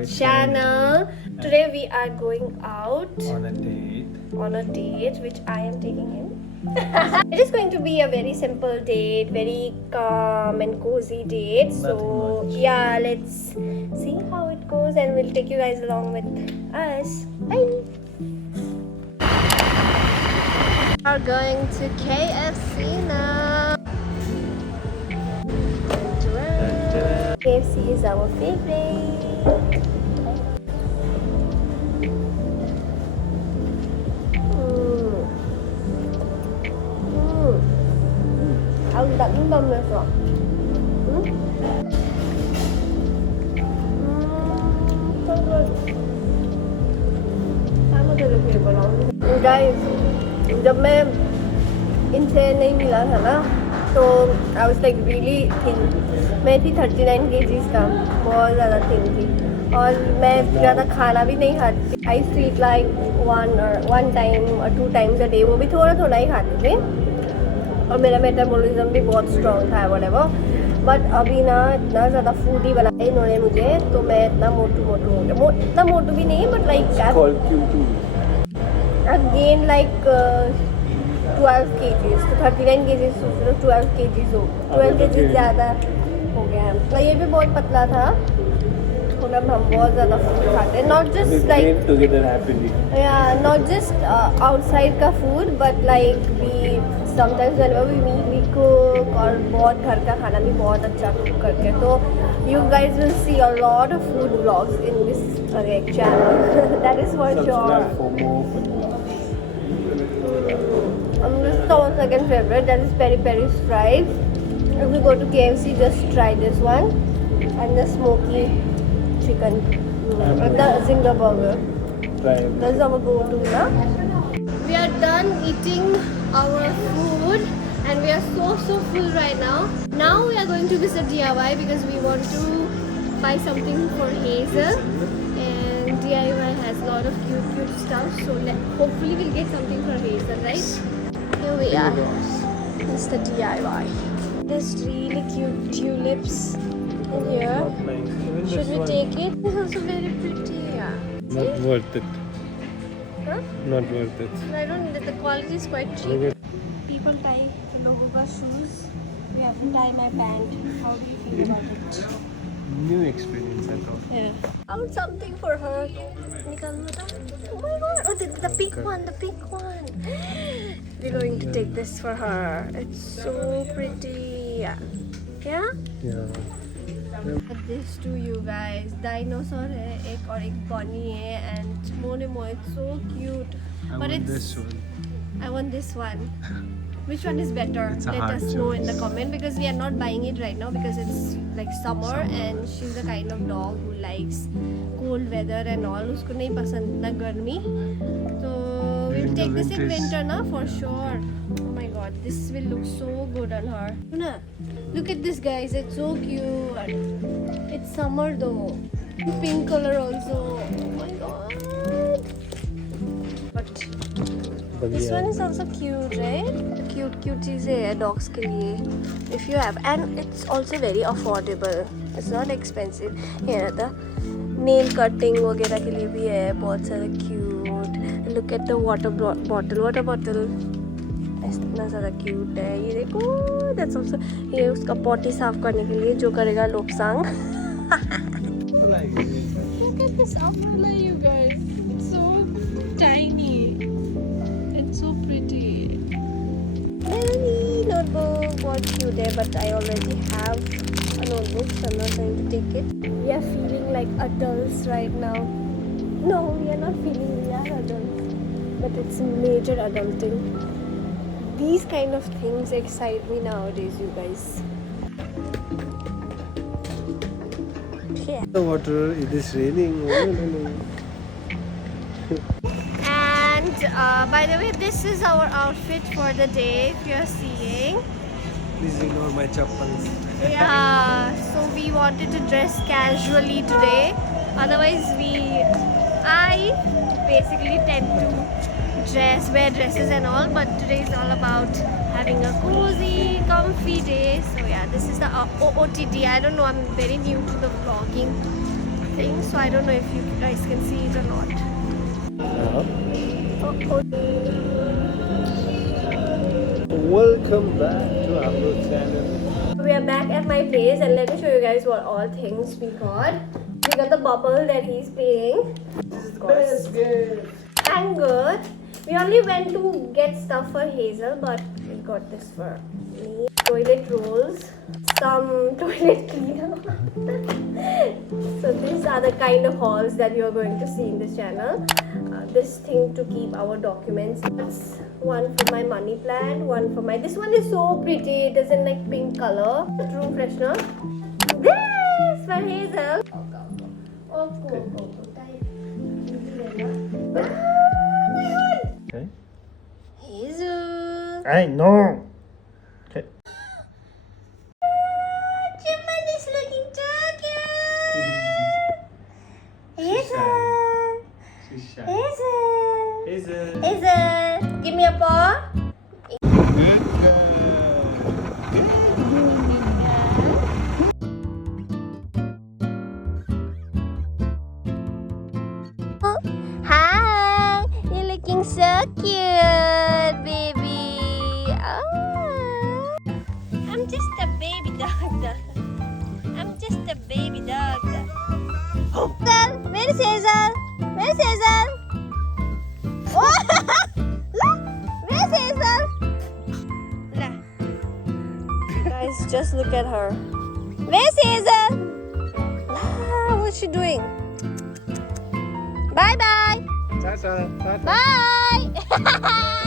my channel. Today we are going out On a date. on a date which I am taking him. It is going to be a very simple date, very calm and cozy date. So Nothing much. yeah, let's see how it goes and we'll take you guys along with us. Bye. We are going to KFC now. KFC is our favorite. Ang daming bamesa. So good. Tama talaga yung balong. Guys, जब मैं इनसे नहीं मिला था ना तो I was like really thin. मैं थी 39 kgs का, बहुत ज़्यादा थिन थी और मैं ज़्यादा खाना भी नहीं खाती. आई ईट लाइक वन टाइम और 2 times a day, वो भी थोड़ा थोड़ा ही खाती थी और मेरा मेटाबॉलिज्म भी बहुत स्ट्रॉन्ग था whatever. बट अभी ना इतना ज़्यादा फूड ही बनाया इन्होंने मुझे तो मैं इतना मोटू हो गया. इतना मोटू भी नहीं but like I've gained like 12 kgs. तो 39 kgs सोच लो 12 kgs हो 12 kgs ज़्यादा हो गया है. मतलब ये भी बहुत पतला था और अब हम बहुत ज़्यादा फूड खाते हैं. Not just like together happily. Not just outside का food but like we sometimes whenever we cook और बहुत घर का खाना भी बहुत अच्छा कुक करते हैं. तो you guys will see a lot of food vlogs in this channel. That is for sure. Subscribe for more. This is our second favorite, that is peri peri fries. If we go to KFC, just try this one and the smoky chicken and the zinger burger. Try. That's our go-to now. We are done eating our food and we are so full right now. Now we are going to visit DIY because we want to buy something for Hazel. And DIY has a lot of cute stuff, so hopefully we'll get something for Hazel, right? Here we are. It's the DIY. There's really cute tulips in here. Should we take it? It's also very pretty. Yeah. Not worth it. Huh? Not worth it. I don't. The quality is quite cheap. People tie the logo ka shoes. We have to tie my pant. How do you feel about it? New experience, I thought. Yeah. Found something for her. Nikal mo ta. Oh my god! Oh, the pink one, the pink one. We're going to take this for her. It's so pretty. Yeah? Yeah. This to you guys. Dinosaur है एक और एक bunny है and Monemo. It's so cute. I But want this one. I want this one. Which one is better? It's a Let hard us know in the choice. comment because we are not buying it right now because it's like summer and she's the kind of dog who likes cold weather and all. उसको नहीं पसंद ना गर्मी. So we'll take this in winter na for sure. Oh my god, this will look so good on her. Na, look at this guys, it's so cute. It's summer though. Pink color also. Oh my god. But this one is also cute, right? Cute चीजें है dogs के लिए. If you have, and it's also very affordable. It's not expensive. Here the nail cutting वगैरह के लिए भी है बहुत सारे cute. Look at the water bottle. इतना ज़्यादा cute है. ये देखो, that's also ये उसका potty साफ करने के लिए जो करेगा Lobsang. Look at this umbrella, you guys. It's so tiny. It's so pretty. Melanie notebook, बहुत cute है, but I already have a notebook, so I'm not going to take it. We are feeling like adults right now. No, we are not feeling we are adults, but it's major adulting. These kind of things excite me nowadays, you guys. Yeah. The water, it is raining. And by the way, this is our outfit for the day. If you're seeing, Please ignore my chappals. yeah. So we wanted to dress casually today. Otherwise, I basically tend to wear dresses and all. But today is all about having a cozy, comfy day. So yeah, this is the OOTD. I don't know. I'm very new to the vlogging thing, so I don't know if you guys can see it or not. Welcome back to our channel. We are back at my place, and let me show you guys what all things we got. We got the bubble that he's playing. This is the best gift. And good. We only went to get stuff for Hazel, but we got this for me. Toilet rolls, some toilet cleaner. So these are the kind of hauls that you are going to see in this channel. This thing to keep our documents. That's one for my money plant, one for my... This one is so pretty. It is in like pink color. Room freshener. This for Hazel. Oh, go. Okay. Hazel. I know. Okay. Chimman is looking so cute. Hazel. She's shy. Hazel. Hazel. Hazel. Give me a paw. Good girl. Hi. You're looking so cute, baby. Oh. I'm just a baby dog. I'm just a baby dog. Hazel, where is Hazel? Where is Hazel? Oh, look, where's Hazel? Guys, just look at her. Where's Hazel? What's she doing? Bye bye. Ta-ta. Ta-ta. Bye.